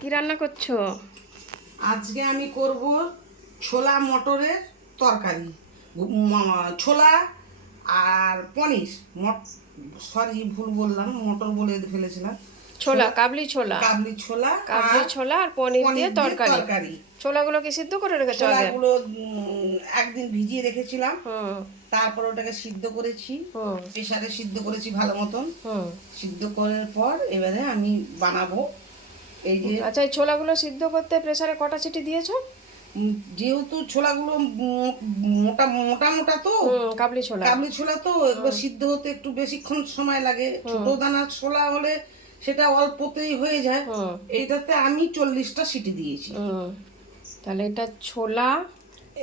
কি রান্না করছো? আজকে আমি করব ছোলা মটরের তরকারি। ছোলা আর পনির। সরি, ভুল বললাম, মটর বলে ফেলেছিলাম। ছোলা, কাবলি ছোলা। কাবলি ছোলা কাবলি আর ছোলা আর পনির দিয়ে পনির দিয়ে তরকারি। তরকারি। ছোলাগুলো কি সিদ্ধ করে রেখেছো আগে? ছোলাগুলো একদিন ভিজিয়ে রেখেছিলাম, হুম তারপর ওটাকে সিদ্ধ করেছি, হুম প্রেসারে সিদ্ধ করেছি ভালো মতন। হুম। সিদ্ধ করার পর এবারে আমি বানাবো। এই যে আচ্ছা, এই ছোলাগুলো সিদ্ধ করতে প্রেসারে কটা সিটি দিয়েছো? যেহেতু ছোলাগুলো মোটা মোটা মোটা তো, কাবলি ছোলা। কাবলি ছোলা তো এগুলো সিদ্ধ হতে একটু বেশিক্ষণ সময় লাগে। ছোট দানার ছোলা হলে সেটা অল্পতেই হয়ে যায়। হুম এইটাতে আমি 40টা সিটি দিয়েছি। হুম। তাহলে এটা ছোলা,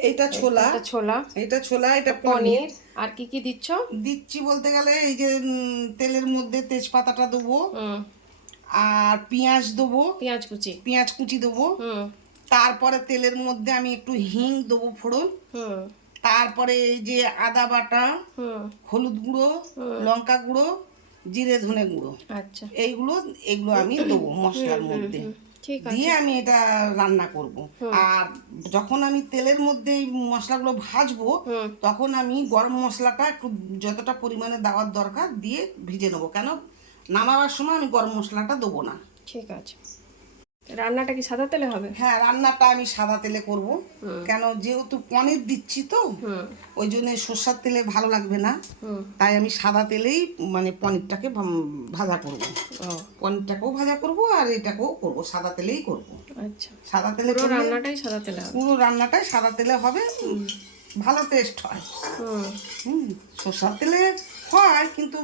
এটা ছোলা, এটা ছোলা, এটা ছোলা, এটা পনির পনির। আর কি কি দিচ্ছ? দিচ্ছি বলতে গেলে এই যে তেলের মধ্যে তেজপাতাটা দেবো, হুম। আর পেঁয়াজ দেবো, পেঁয়াজ কুচি। পেঁয়াজ কুচি দেবো। হুম তারপরে তেলের মধ্যে আমি একটু হিং দেবো ফোড়ন। হুম তারপরে এই যে আদা বাটা, হুম। হলুদ গুঁড়ো, লঙ্কা গুঁড়ো, জিরে ধনে গুঁড়ো, আচ্ছা। এইগুলো এগুলো আমি দেবো মশলার মধ্যে। ঠিক দিয়ে আছে। আমি এটা রান্না করব। আর যখন আমি তেলের মধ্যে এই মশলাগুলো ভাজবো, তখন আমি গরম মশলাটা একটু যতটা পরিমাণে দেওয়ার দরকার দিয়ে ভিজে নেবো। কেন নামাবার সময় আমি গরম মশলাটা দেবো না। ঠিক আছে। রান্নাটা কি সাদা তেলে হবে? হ্যাঁ, রান্নাটা আমি সাদা তেলে করব। কেন যেহেতু পনির দিচ্ছি তো, ওই জন্য সর্ষের তেলে ভালো লাগবে না। তাই আমি সাদা তেলেই মানে পনিরটাকে ভাজা করব। পনিরটাকেও ভাজা করব আর এটাকেও করব, সাদা তেলেই করব। আচ্ছা। সাদা তেলে পুরো করলে রান্নাটাই সাদা তেলে হবে। পুরো রান্নাটাই সাদা তেলে হবে, ভালো টেস্ট হয়। সর্ষের তেলে হয় কিন্তু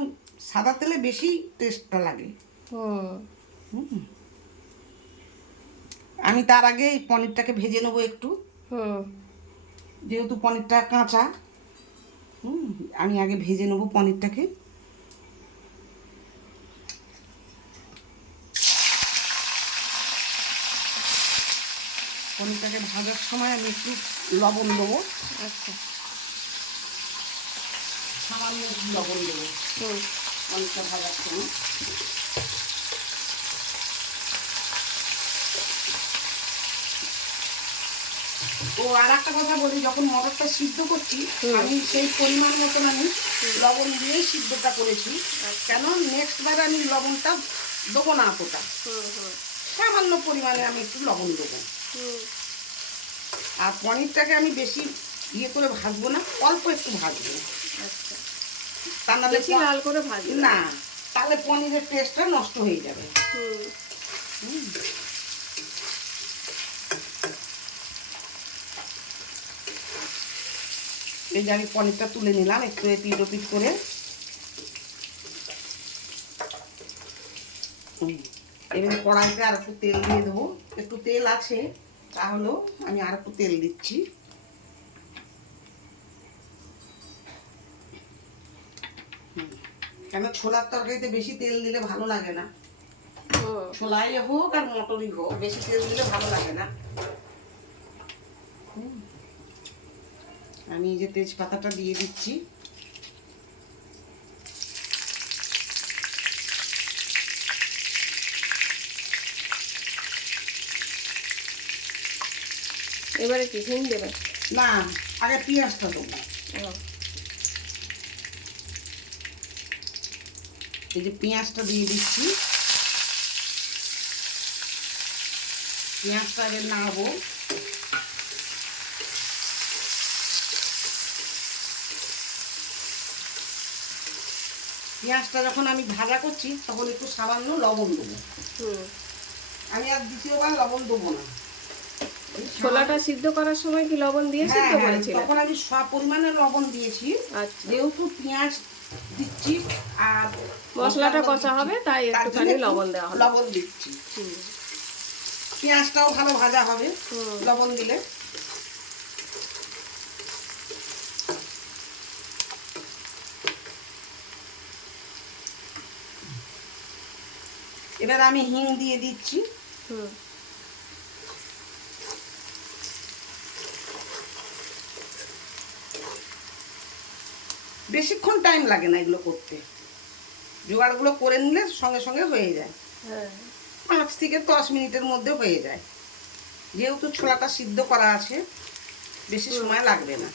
সাদা তেলে বেশি টেস্টটা লাগে। আমি তার আগে এই পনিরটাকে ভেজে নেবো একটু, যেহেতু পনিরটা কাঁচা। আমি আগে ভেজে নেবো পনিরটাকে। পনিরটাকে ভাজার সময় আমি একটু লবণ দেবো। আচ্ছা। সামান্য একটু লবণ দেবো পনিরটা ভাজার সময়। ও আর একটা কথা বলি, যখন মটরটা সিদ্ধ করছি আমি সেই পরিমাণ মতন আমি লবণ দিয়েই সিদ্ধটা করেছি। কেন নেক্সট বার আমি লবণটা দেবো না অতটা, সামান্য পরিমাণে আমি একটু লবণ দেবো। আর পনিরটাকে আমি বেশি ইয়ে করে ভাজবো না, অল্প একটু ভাজবো। আচ্ছা। তা নাহলে বেশি লাল করে ভাজবো না, তাহলে পনিরের টেস্টটা নষ্ট হয়ে যাবে। এই যে আমি পনিরটা তুলে নিলাম একটু এপিট ওপিট করে। এবারে কড়াইতে আর একটু তেল দিয়ে দেবো। একটু তেল আছে, তাহলেও আমি আর একটু তেল দিচ্ছি। কেন ছোলার তরকারিতে বেশি তেল দিলে ভালো লাগে না। ছোলাই হোক আর মটরই হোক, বেশি তেল দিলে ভালো লাগে না। আমি এই যে তেজপাতাটা দিয়ে দিচ্ছি। এবারে কি হিং দেবে? না, আগে পেঁয়াজটা দেবো। এই যে পেঁয়াজটা দিয়ে দিচ্ছি। পেঁয়াজটা এবার নাড়বো। পেঁয়াজটা যখন আমি ভাজা করছি তখন একটু সামান্য লবণ দেবো। আমি আর দ্বিতীয়বার লবণ দেবো না। ছোলাটা সিদ্ধ করার সময় কি লবণ দিয়ে সিদ্ধ করেছিলে? তখন আমি সব পরিমাণে লবণ দিয়েছি। আচ্ছা। যেহেতু পেঁয়াজ দিচ্ছি আর মশলাটা কষা হবে তাই একটুখানি লবণ দেওয়া হবে। লবণ দিচ্ছি। পেঁয়াজটাও ভালো ভাজা হবে লবণ দিলে। এবার আমি হিং দিয়ে দিচ্ছি। বেশিক্ষণ টাইম লাগে না এগুলো করতে, জোগাড়গুলো করে নিলে সঙ্গে সঙ্গে হয়ে যায়। 5 থেকে 10 মিনিটের মধ্যে হয়ে যায়। যেহেতু ছোলাটা সিদ্ধ করা আছে, বেশি সময় লাগবে না।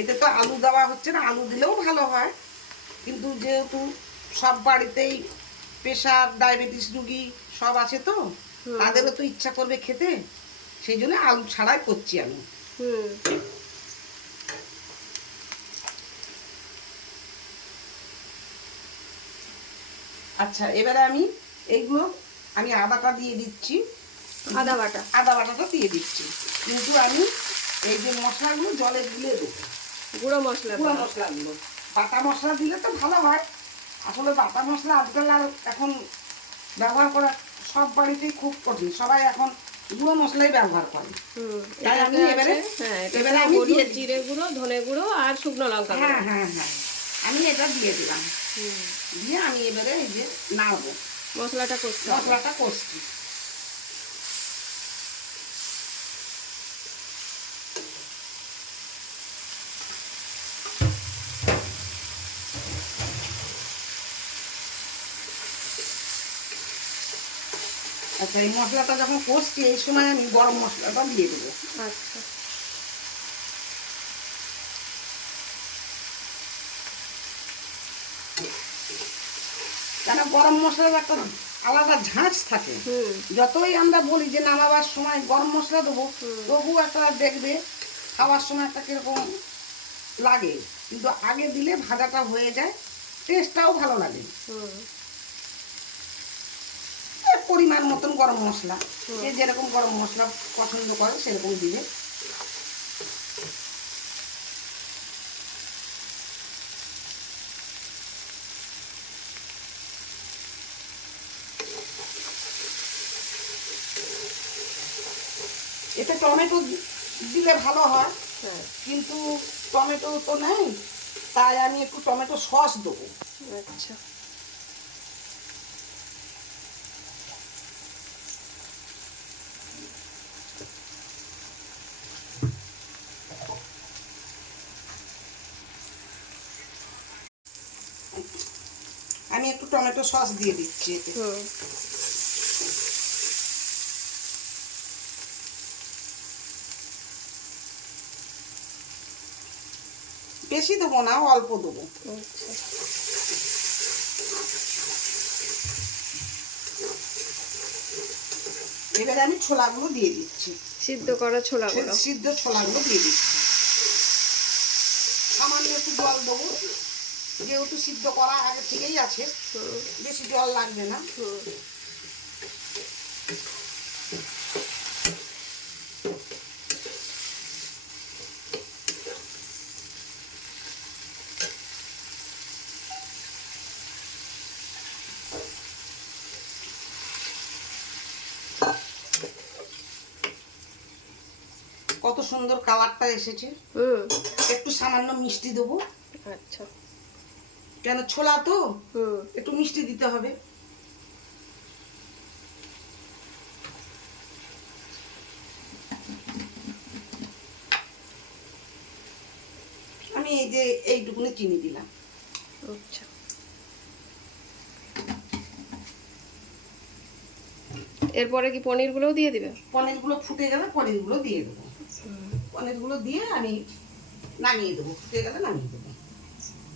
এতে তো আলু দেওয়া হচ্ছে না, আলু দিলেও ভালো হয়, কিন্তু যেহেতু সব বাড়িতেই প্রেশার ডায়াবেটিস রুগী সব আছে, তো তাদেরও তো ইচ্ছা করবে খেতে, সেই জন্য আলু ছাড়াই করছি আমি। আচ্ছা, এবারে আমি এইগুলো আদাটা দিয়ে দিচ্ছি, আদা বাটাটা দিয়ে দিচ্ছি, কিন্তু আমি এই যে মশলাগুলো জলে গুলে দেবো। গুঁড়ো মশলাগুলো বাটা মশলা দিলে তো ভালো হয়। আসলে বাটা মশলা আজকাল আর এখন ব্যবহার করা সব বাড়িতেই খুব কঠিন, সবাই এখন গুঁড়ো মশলাই ব্যবহার করে। তাই আমি এবারে আমি জিরে গুঁড়ো, ধনে গুঁড়ো আর শুকনো লঙ্কা। হ্যাঁ, আমি এটা দিয়ে দিলাম। দিয়ে আমি এবারে এই যে নাড়বো, মশলাটা কষছি। আচ্ছা, এই মশলাটা যখন কষছি, এই সময় আমি গরম মশলাটা দিয়ে দেবো। আচ্ছা, কেন গরম মশলার একটা আলাদা ঝাঁঝ থাকে। যতই আমরা বলি যে নামাবার সময় গরম মশলা দেবো, তবু একটা দেখবে খাওয়ার সময় একটা কিরকম লাগে, কিন্তু আগে দিলে ভাজাটা হয়ে যায়, টেস্টটাও ভালো লাগে। পরিমাণ মতন গরম মশলা, যে যেরকম গরম মশলা পছন্দ করে সেরকম দিবে। এতে টমেটো দিলে ভালো হয়, কিন্তু টমেটো তো নেই, তাই আমি একটু টমেটো সস দেবো। আচ্ছা, আমি একটু টমেটো সস দিয়ে দিচ্ছি এতে। বেশি দেবো না, অল্প দেবো। এবারে আমি ছোলাগুলো দিয়ে দিচ্ছি, সিদ্ধ করা ছোলাগুলো দিয়ে দিচ্ছি। সামান্য একটু জল দেবো, যেহেতু সিদ্ধ করা আগে থেকেই আছে, বেশি জল লাগবে না। কত সুন্দর কালারটা এসেছে। একটু সামান্য মিষ্টি দেবো। আচ্ছা, কেন ছোলা তো একটু মিষ্টি দিতে হবে। আমি এই যে এইটুকুনি চিনি দিলাম। আচ্ছা, এরপরে কি পনিরগুলোও দিয়ে দিবে? পনিরগুলো ফুটে গেলে পনিরগুলো দিয়ে দেবো। পনিরগুলো দিয়ে আমি নামিয়ে দেবো, ফুটে গেলে নামিয়ে দেবো।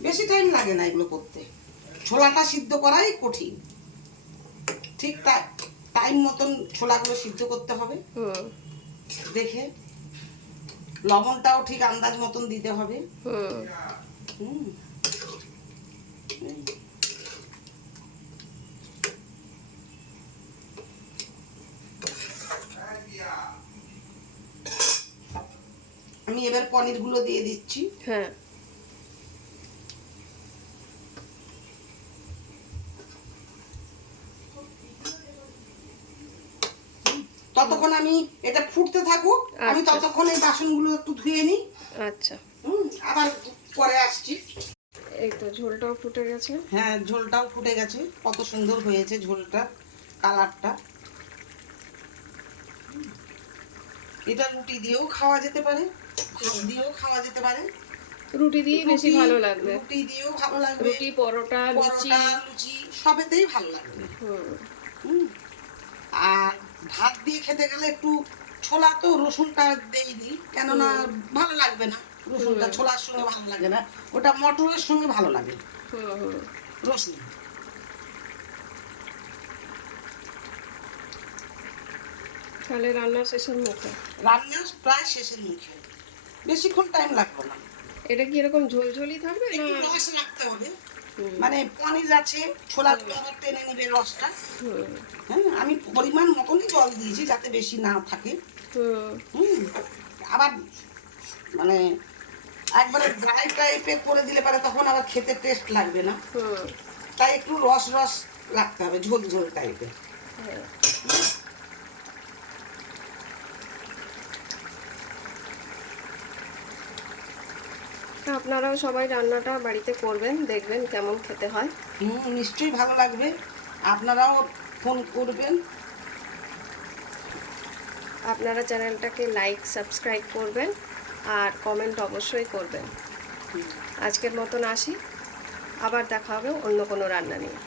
বেশি টাইম লাগে না এগুলো করতে, ছোলাটা সিদ্ধ করাই কঠিন। ঠিক টাইম মতন ছোলাগুলো সিদ্ধ করতে হবে, দেখে লবণটাও ঠিক আন্দাজ মতন দিতে হবে। আমি এবার পনিরগুলো দিয়ে দিচ্ছি। হ্যাঁ, ততক্ষণ আমি এটা ফুটতে থাকুক, আমি ততক্ষণ এই বাসনগুলো একটু ধুয়ে নিই। আচ্ছা, আবার পরে আসছি। এই তো ঝোলটাও ফুটে গেছে। হ্যাঁ, ঝোলটাও ফুটে গেছে, কত সুন্দর হয়েছে ঝোলটা, কালারটা। এটা রুটি দিয়েও খাওয়া যেতে পারে, ভাত দিয়েও খাওয়া যেতে পারে। রুটি দিয়ে বেশি ভালো লাগবে। রুটি দিয়েও ভালো লাগবে, রুটি, পরোটা, লুচি সবেতেই ভালো লাগবে। আর ভাত দিয়ে খেতে গেলে একটু ছোলা তো রসুনটা দিই কেননা ভালো লাগবে না, রসুনটা ছোলার সঙ্গে ভালো লাগে না, ওটা মটরের সঙ্গে ভালো লাগে রসুন। তাহলে রান্না শেষের মুখে, রান্না প্রায় শেষের মুখে, বেশিক্ষণ টাইম লাগবে না। এটা কি এরকম ঝোলঝোলই থাকবে না? একটু রস রাখতে হবে, মানে পনির আছে, ছোলাগুলো আবার টেনে নেবে রসটা। হ্যাঁ, আমি পরিমাণ মতনই জল দিয়েছি যাতে বেশি না থাকে। আবার মানে একবারে ড্রাই টাইপের করে দিলে পারে তখন আবার খেতে টেস্ট লাগবে না, তাই একটু রস রস রাখতে হবে, ঝোল ঝোল টাইপের। আপনারাও সবাই রান্নাটা বাড়িতে করবেন, দেখবেন কেমন খেতে হয়। নিশ্চয়ই ভালো লাগবে, আপনারাও ফোন করবেন। আপনারা চ্যানেলটাকে লাইক সাবস্ক্রাইব করবেন আর কমেন্ট অবশ্যই করবেন। আজকের মতন আসি, আবার দেখা হবে অন্য কোনো রান্না নিয়ে।